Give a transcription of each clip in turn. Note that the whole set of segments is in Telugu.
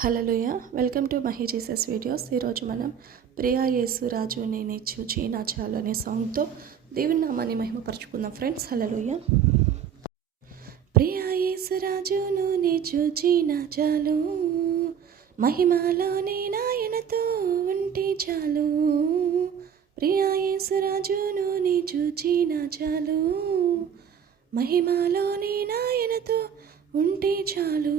Hallelujah welcome to Mahi Jesus videos. ఈరోజు మనం ప్రియా యేసు రాజు నేనే చూచి నా చాలు అనే సాంగ్తో దేవుని నామాన్ని మహిమపరచుకుందాం ఫ్రెండ్స్. హల్లెలూయా. ప్రియా యేసు రాజును నే చూచి నా చాలు, మహిమలోనే నాయనతో ఉంటే చాలు. ప్రియా యేసు రాజును నే చూచి నా చాలు, మహిమలోనే నాయనతో ఉంటే చాలు.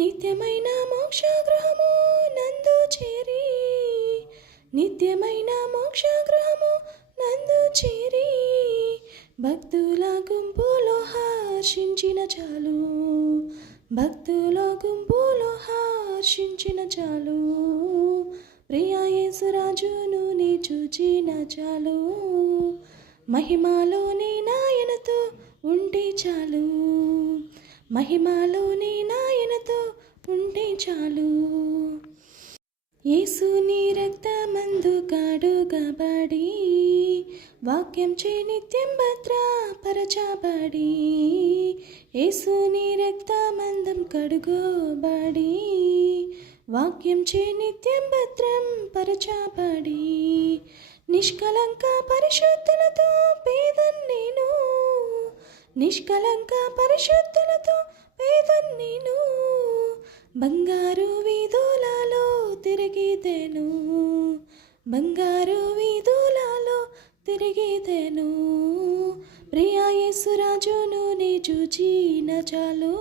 నిత్యమైన మోక్ష గృహము నందు చేరి, నిత్యమైన మోక్ష గృహము నందు చేరి, భక్తుల గుంపులో హర్షించిన చాలు, భక్తుల గుంపులో హర్షించిన చాలు. ప్రియా యేసు రాజును నీ చూచిన చాలు, మహిమలోనే నాయనతో ఉంటే చాలు, మహిమలోనే నాయనతో ఉంటే చాలు. యేసుని రక్తమందు కడుగబడి, వాక్యం చే నిత్యం భద్రపరచబడి, యేసుని రక్తమందం కడుగబడి, వాక్యం చే నిత్యం భద్రం పరచబడి, నిష్కలంక పరిశుద్ధులతో పేదన్ నేను, నిష్కలంక పరిశుద్ధులతో పేదన్ నేను, బంగారు వీధులలో తిరిగితేను, బంగారు వీధులలో తిరిగితేను. ప్రియా యేసు రాజును నే చూచిన చాలు,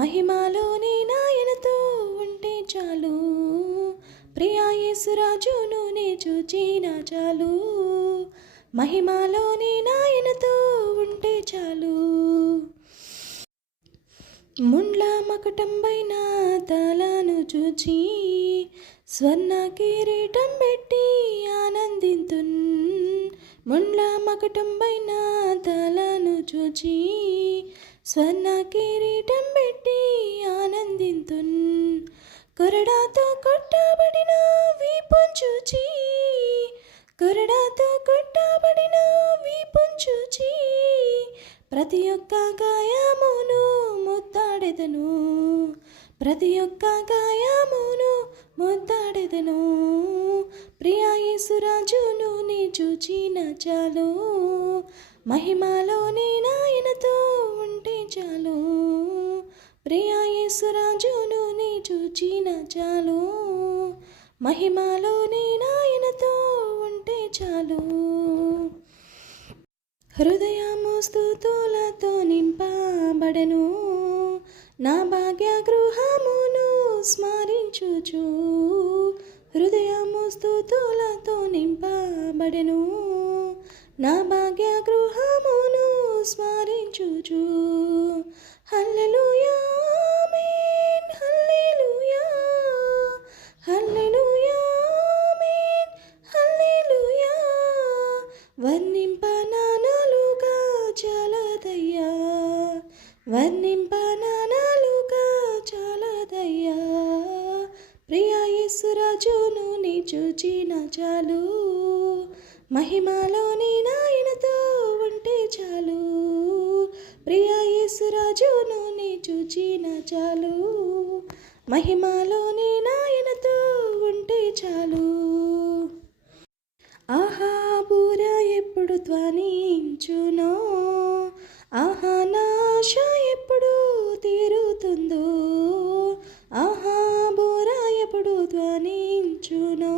మహిమలోనే నాయనతో ఉంటే చాలు. ప్రియా యేసు రాజును నే చూచిన చాలు, మహిమలోనే నాయనతో ఉంటే చాలు. ముండ్ల మకుటంబైన తలను చూచి, స్వర్ణ కిరీటం పెట్టి ఆనందింతున్, ముండ్ల మకుటంబైన తలను చూచి, స్వర్ణ కిరీటం పెట్టి ఆనందింతున్, కొరడాతో కొట్టబడిన వీపున్ చూచి, కొరడాతో కొట్టబడిన వీపున్ చూచి, ప్రతి ఒక్క గాయమును ముద్దాడెదను, ప్రతి ఒక్క గాయమును ముద్దాడెదను. ప్రియా యేసు రాజును నీ చూచిన చాలు, మహిమలోనే నాయనతో ఉంటే చాలు. ప్రియా యేసు రాజును నీ చూచిన చాలు, మహిమలోనే నాయనతో ఉంటే చాలు. హృదయము స్తుతులతో నింపబడెను, నా భాగ్య గృహమును స్మరించుచు, హృదయము స్తుతులతో నింపబడెను, నా భాగ్య గృహమును స్మరించుచు. హల్లెలూయా ఆమేన్, హల్లెలూయా, హల్లెలూయా ఆమేన్, హల్లెలూయా. వర్ణింపనాలుగా చాలదయ్యా, వర్ణింపనాలుగా చాలదయ్యా. ప్రియా యేసు రాజును నీ చూచిన చాలు, మహిమలోనే నాయనతో ఉంటే చాలు. ప్రియా యేసు రాజును నీ చూచిన చాలు, మహిమలోనే నాయనతో ఉంటే చాలు. ఆహా బూర ఎప్పుడు ధ్వనించునో, ఆహా నా ఆశ ఎప్పుడు తీరుతుందో, ఆహా బూర ఎప్పుడు ధ్వనించునో,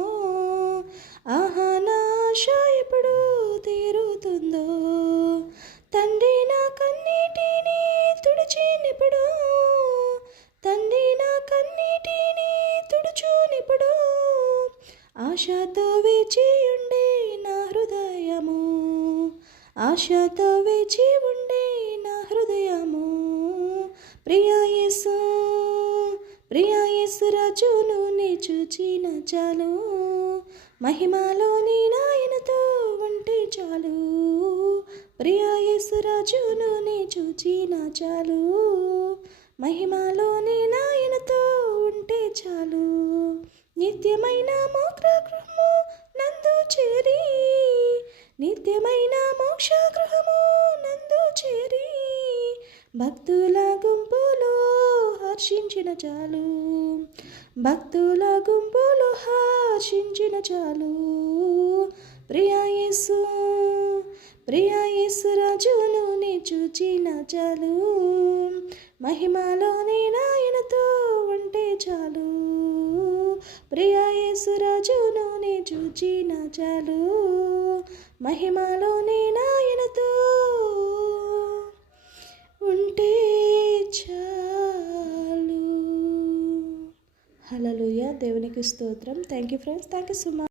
ఆహా నా ఆశ ఎప్పుడు తీరుతుందో. తండ్రి నా కన్నీటిని తుడిచినప్పుడు, తండ్రి నా కన్నీటిని తుడుచునిప్పుడు, ఆశతో వేచి ఉండే నా హృదయము, ఆశతో వేచి ఉండే నా హృదయము. ప్రియా యేసు, ప్రియా యేసు రాజును నే చూచిన చాలు, మహిమలోని నాయనతో ఉంటే చాలు. ప్రియా యేసు రాజును నే చూచిన చాలు, మహిమలోని నాయనతో ఉంటే చాలు. నిత్యమైన మోక్ష గృహము నందు చేరి, నిత్యమైన మోక్ష గృహము నందు చేరి, భక్తుల గుంపులో హర్షించిన చాలు, భక్తుల గుంపులో హర్షించిన చాలు. ప్రియా యేసు రాజును నీ చూచిన చాలు, మహిమలోని నాయనతో ఉంటే చాలు. ప్రియా యేసు రాజును నీ చూచిన చాలు, మహిమలోని నాయనతో ఉంటే చాలు. హల్లెలూయా. దేవునికి స్తోత్రం. Thank you friends. Thank you so much.